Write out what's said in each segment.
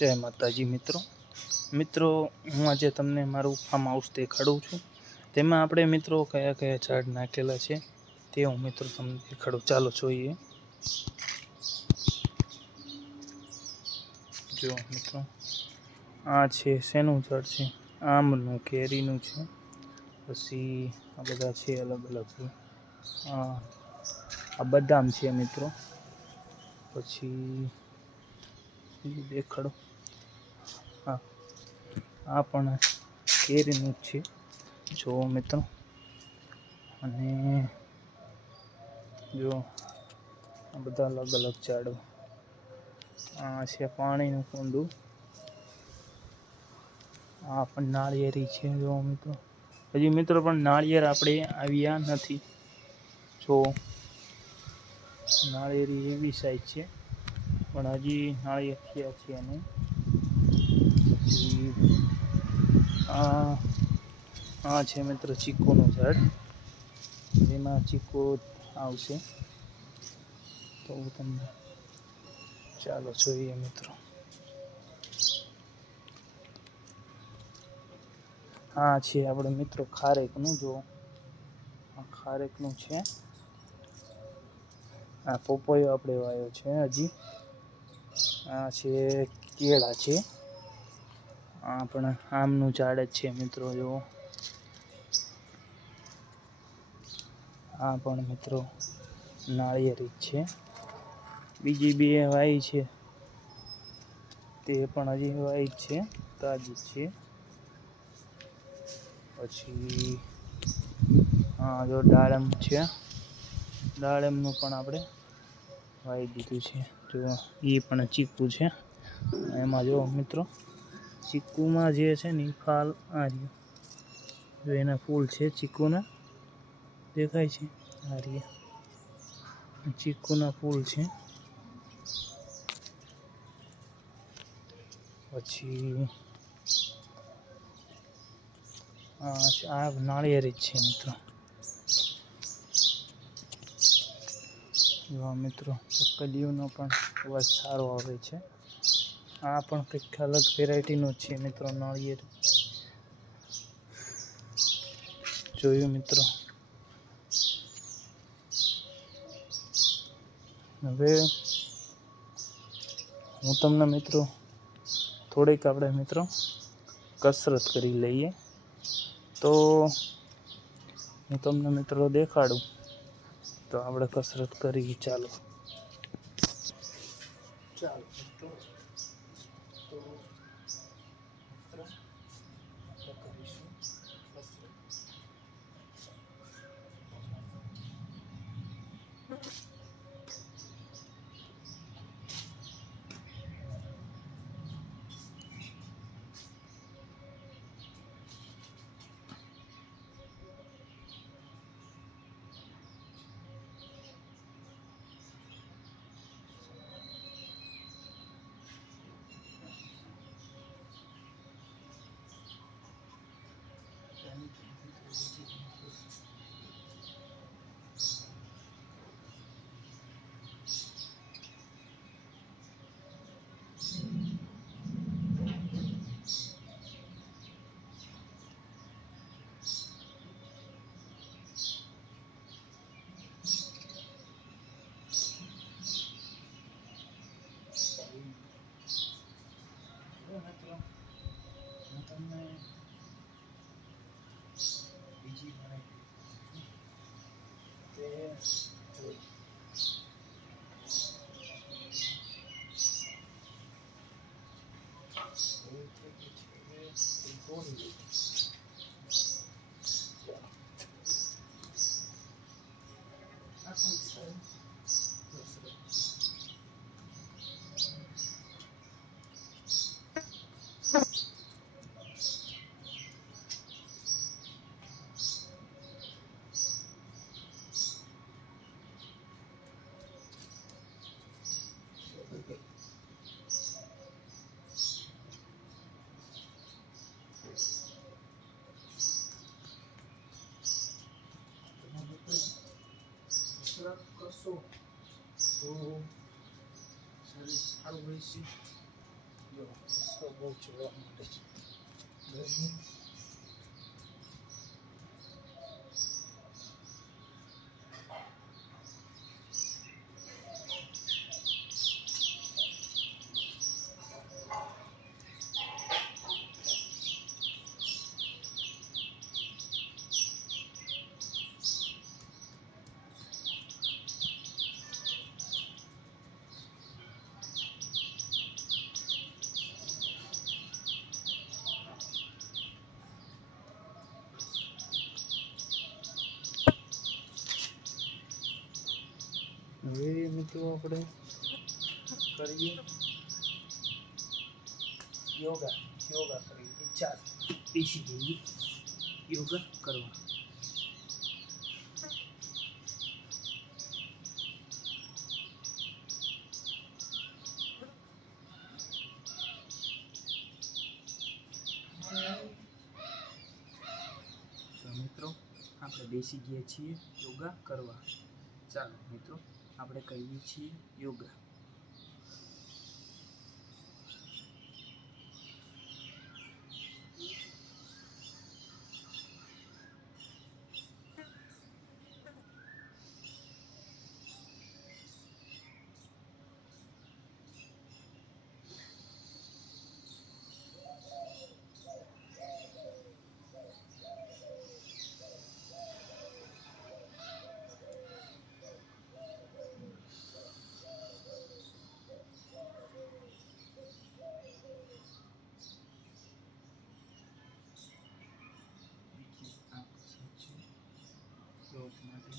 જય માતાજી મિત્રો હું આજે તમને મારું ફાર્મ હાઉસ દેખાડું છું। તેમાં આપણે મિત્રો કયા કયા ઝાડ નાખેલા છે તે હું મિત્રો તમને દેખાડું। ચાલો જોઈએ। જો મિત્રો આ છે શેનું ઝાડ છે, આમનું, કેરીનું છે, પછી આ બધા છે અલગ અલગ। આ બદામ છે મિત્રો, પછી દેખાડો। આ પણ કેરીનું જ છે જો મિત્રો। અને જો આ બધા અલગ અલગ ઝાડો। આ છે પાણીનું કુંડું, આ પણ નાળિયેરી છે જો મિત્રો। હજી મિત્રો પણ નાળિયેર આપણે આવ્યા નથી। જો નાળિયેરી એવી સાઈઝ છે પણ હજી નાળિયેર થયા છે નહીં। પછી આ છે મિત્રો ચીકુનું ઝાડ, જેમાં ચીકુ આવશે તો તમને ચાલો જોઈએ મિત્રો। આ છે આપણે મિત્રો ખારેકનું, જો આ ખારેકનું છે। આ પપૈયો આપણે વાવ્યો છે હજી। આ છે કેળા છે, આ પણ આમનું ઝાડ જ છે મિત્રો જો। આ પણ મિત્રો નાળિયેરી જ છે। બીજી બે વાઈ છે તે પણ હજી વાઈ જ છે, તાજી જ છે। પછી હા જો દાડમ છે, દાડમનું પણ આપણે વાવી દીધું છે જો। એ પણ ચીકુ છે, એમાં જો મિત્રો ચીકુમાં જે છે ને ફાલ આ રહ્યો, જો એના ફૂલ છે ચીકુના, દેખાય છે આ રહ્યા ચીકુના ફૂલ છે। પછી આ નાળિયેરી જ છે મિત્રો જો મિત્રો। ચક્કલીઓનો પણ અવાજ સારો આવે છે। આ પણ કંઈક અલગ વેરાયટીનું છે મિત્રો નાળિયેર, જોયું મિત્રો। હવે હું તમને મિત્રો થોડીક આપણે મિત્રો કસરત કરી લઈએ તો હું તમને મિત્રો દેખાડું। તો આપણે કસરત કરી, ચાલો મિત્રો તો આપણે કરીશું કસરત। મિત્રો હું તમને બીજી માહિતી તે જોઈ। કસરત કરશો તો શરીર સારું રહેશે। જો બહુ જોવા મળે છે ગરમી. હવે મિત્રો આપણે કરીએ યોગા. યોગા કરીએ. ચાલ બેસી જઈએ યોગા કરવા. તો મિત્રો આપણે બેસી ગયા છીએ યોગા કરવા. ચાલો મિત્રો આપણે કરીએ છીએ યોગા. ગ્રોથ માટે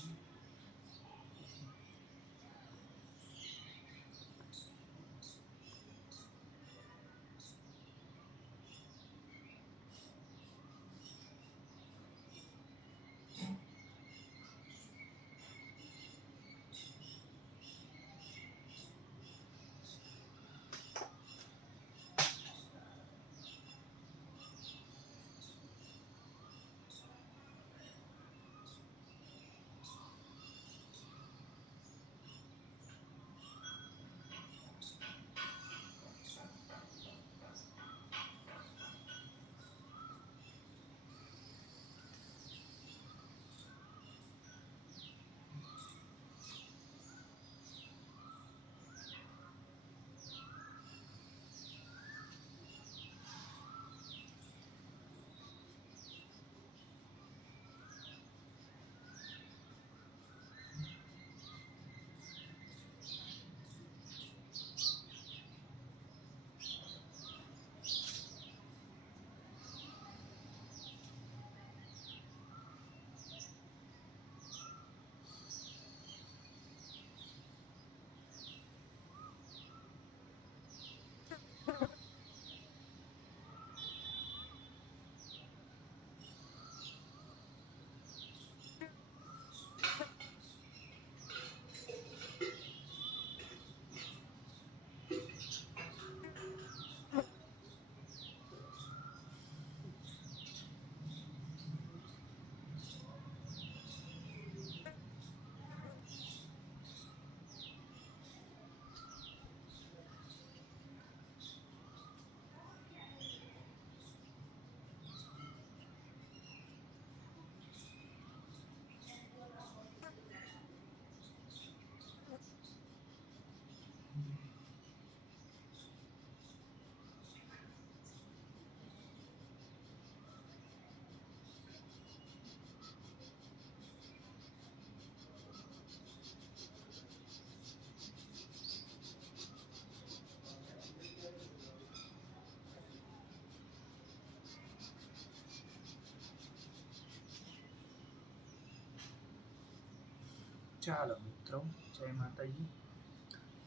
ચાલો મિત્રો, જય માતાજી.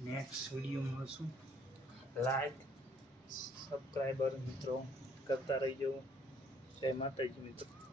નેક્સ્ટ વિડીયો મળશું. લાઈક સબસ્ક્રાઈબર મિત્રો કરતા રહીજો. જય માતાજી મિત્રો.